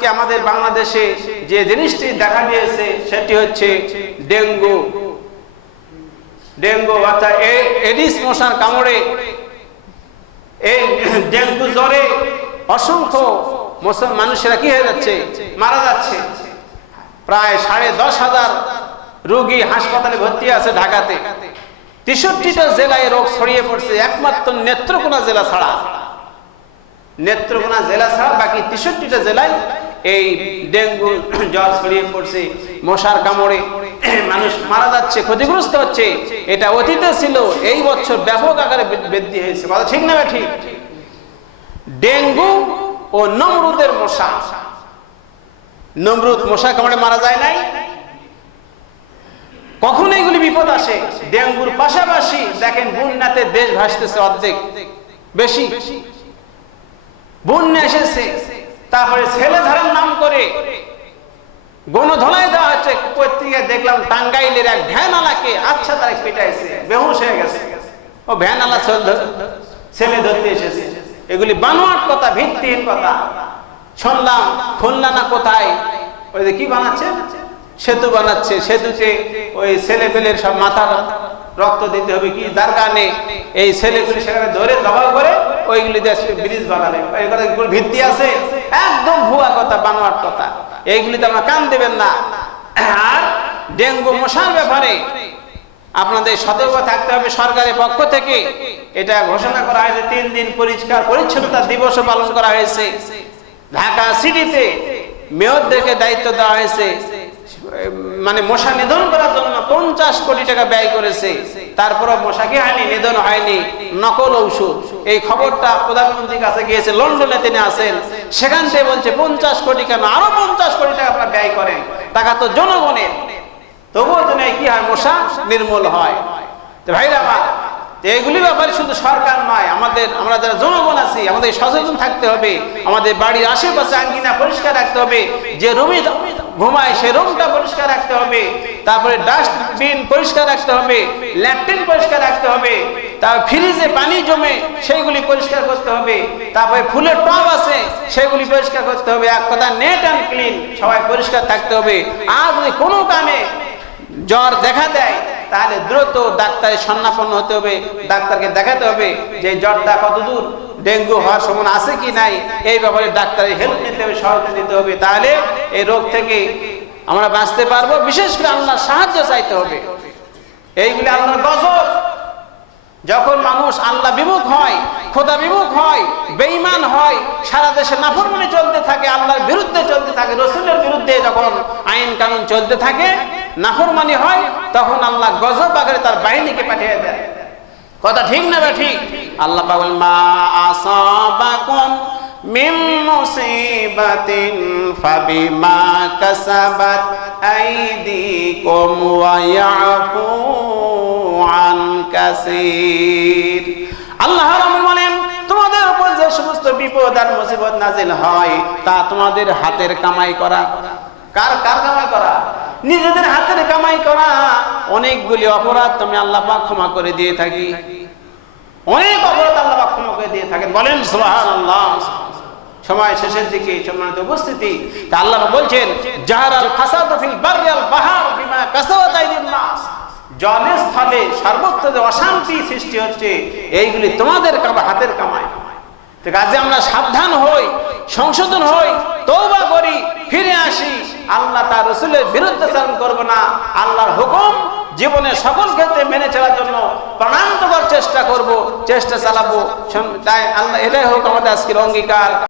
আজকে আমাদের বাংলাদেশে যে জিনিসটি দেখা দিয়েছে, সেটি হচ্ছে ডেঙ্গু। ডেঙ্গু অর্থাৎ এডিস মশার কামড়ে এই ডেঙ্গু জ্বরে অসংখ্য মুসল- মানুষেরা কি হয়ে যাচ্ছে? মারা যাচ্ছে। প্রায় সাড়ে দশ হাজার রোগী হাসপাতালে ভর্তি আছে ঢাকাতে। তেষট্টিটা জেলায় রোগ ছড়িয়ে পড়ছে, একমাত্র নেত্রকোনা জেলা ছাড়া। নেত্রকোনা জেলা ছাড়া বাকি তেষট্টিটা জেলায় এই ডেঙ্গু জ্বর ছড়িয়ে পড়ছে, মশার কামড়ে, মানুষ মারা যাচ্ছে, ক্ষতিগ্রস্ত হচ্ছে। এটা অতীতে ছিল, এই বছর ব্যাপক আকারে বৃদ্ধি হয়েছে। কথা ঠিক না ঠিক? ডেঙ্গু ও নমরুদের মশা। নমরুদ মশা কামড়ে মারা যায় নাই? কখন এগুলি বিপদ আসে? ডেঙ্গুর পাশাপাশি দেখেন, বন্যাতে দেশ ভাসতেছে অর্ধেক। বেশি। বন্যা এসেছে। তারপরে ছেলে ধরার নাম করে গণধলাই দেওয়া হচ্ছে পত্রিকায় দেখলাম টাঙ্গাইলের এক ভ্যানালাকে আচ্ছা তারা পেটাইছে, বেহুশ হয়ে গেছে। ও ভ্যানালা ছেলে ধর- ছেলে ধরতে এসেছে। এগুলি বানোয়াট কথা, ভিত্তিহীন কথা। শুনলাম, খুলনা না কোথায়? ওই কি বানাচ্ছে? সেতু বানাচ্ছে। সেতুতে ওই ছেলে পেলের সব মাথার রক্ত দিতে হবে কি? যার কারণে এই ছেলেগুলি সেখানে ধরে জবাই করে আপনাদের সতর্ক থাকতে হবে সরকারের পক্ষ থেকে। এটা ঘোষণা করা হয়েছে, তিন দিন পরিষ্কার পরিচ্ছন্নতা দিবস পালন করা হয়েছে। ঢাকা সিটিতে মেয়রদেরকে দায়িত্ব দেওয়া হয়েছে। মানে মশা নিধন করার জন্য পঞ্চাশ কোটি টাকা ব্যয় করেছে। তারপরে মশা কি হয়নি নিধন হয়নি। নকল ঔষধ। এই খবরটা প্রধানমন্ত্রীর কাছে গিয়েছে, লন্ডনে তিনি আসেন সেখান থেকে বলছে, পঞ্চাশ কোটি কেন? আরও পঞ্চাশ কোটি টাকা আপনারা ব্যয় করেন। টাকা তো জনগণের। তবুও তো নেই, কি হয়? মশা নির্মূল হয়। তো ভাইরা আমার, তো এগুলি ব্যাপারে শুধু সরকার নয়, আমাদের, আমরা যারা জনগণ আছি, আমাদের সচেতন থাকতে হবে। আমাদের বাড়ির আশেপাশে আঙ্গিনা পরিষ্কার রাখতে হবে। যে রুমে ঘুমায়, সে রুমটা পরিষ্কার রাখতে হবে, তারপরে ডাস্টবিন পরিষ্কার রাখতে হবে, ল্যাট্রিন পরিষ্কার রাখতে হবে তারপর ফ্রিজে পানি জমে সেইগুলি পরিষ্কার করতে হবে, তারপরে ফুলের টব আছে সেগুলি পরিষ্কার করতে হবে, এক কথা নেট অ্যান্ড ক্লিন সবাই পরিষ্কার থাকতে হবে। আর যদি কোনো কামে জ্বর দেখা দেয়, তাহলে দ্রুত ডাক্তারের সন্নাপন্ন হতে হবে, ডাক্তারকে দেখাতে হবে যে জ্বরটা কত দূর ডেঙ্গু হওয়ার সম্ভাবনা আছে কি নাই, এই ব্যাপারে ডাক্তারের হেল্প নিতে হবে, সহায়তা দিতে হবে। তাহলে এই রোগ থেকে আমরা বাঁচতে পারব, বিশেষ করে আল্লাহর সাহায্য চাইতে হবে। এইগুলি আল্লাহর গজব। যখন মানুষ আল্লাহ বিমুখ হয়, খোদা বিমুখ হয়, বেঈমান হয়, সারা দেশে নাফরমানি চলতে থাকে, আল্লাহর বিরুদ্ধে চলতে থাকে, রসুলের বিরুদ্ধে যখন আইন কানুন চলতে থাকে, নাফরমানি হয়, তখন আল্লাহ গজব আকারে তার বাহিনীকে পাঠিয়ে দেয় কথা ঠিক না বা ঠিক আল্লাহ পাগল মা আসাবাকুম মিন মুসিবাতিন ফাবিমা কাসাবাত আইদিকুম ওয়া ইয়াফু আন কাসির। আল্লাহ রাব্বুল বলেন তোমাদের উপর যে সমস্ত বিপদ আর মুসিবত নাজিল হয় তা তোমাদের হাতের কামাই করা। কার কার কামাই করা? নিজেদের হাতের কামাই করা। অনেকগুলি অপরাধ তুমি আল্লাহ পাক ক্ষমা করে দিয়ে থাকি। অনেক অপরাধ আল্লাহ পাক ক্ষমা করে দিয়ে থাকেন। বলেন, সুবহানাল্লাহ। সময় শেষের দিকে সম্মানিত উপস্থিতি। তা আল্লাহ বলছেন, জাহার আল ফাসাদু ফিল বাররি আল বাহার বিমা কাসাবাত আইদিন নাস। জলের স্থলে সর্বত্র যে অশান্তি সৃষ্টি হচ্ছে, এইগুলি তোমাদের হাতের কামাই। কাজে আমরা সাবধান হই, সংশোধন হই তৌবা করি, ফিরে আসি। আল্লাহ তার রসুলের বিরুদ্ধাচরণ করব না। আল্লাহর হুকুম জীবনে সকল ক্ষেত্রে মেনে চলার জন্য প্রাণান্তকর চেষ্টা করব, চেষ্টা চালাবো। তাই আল্লাহ এটাই হোক আমাদের আজকের অঙ্গীকার।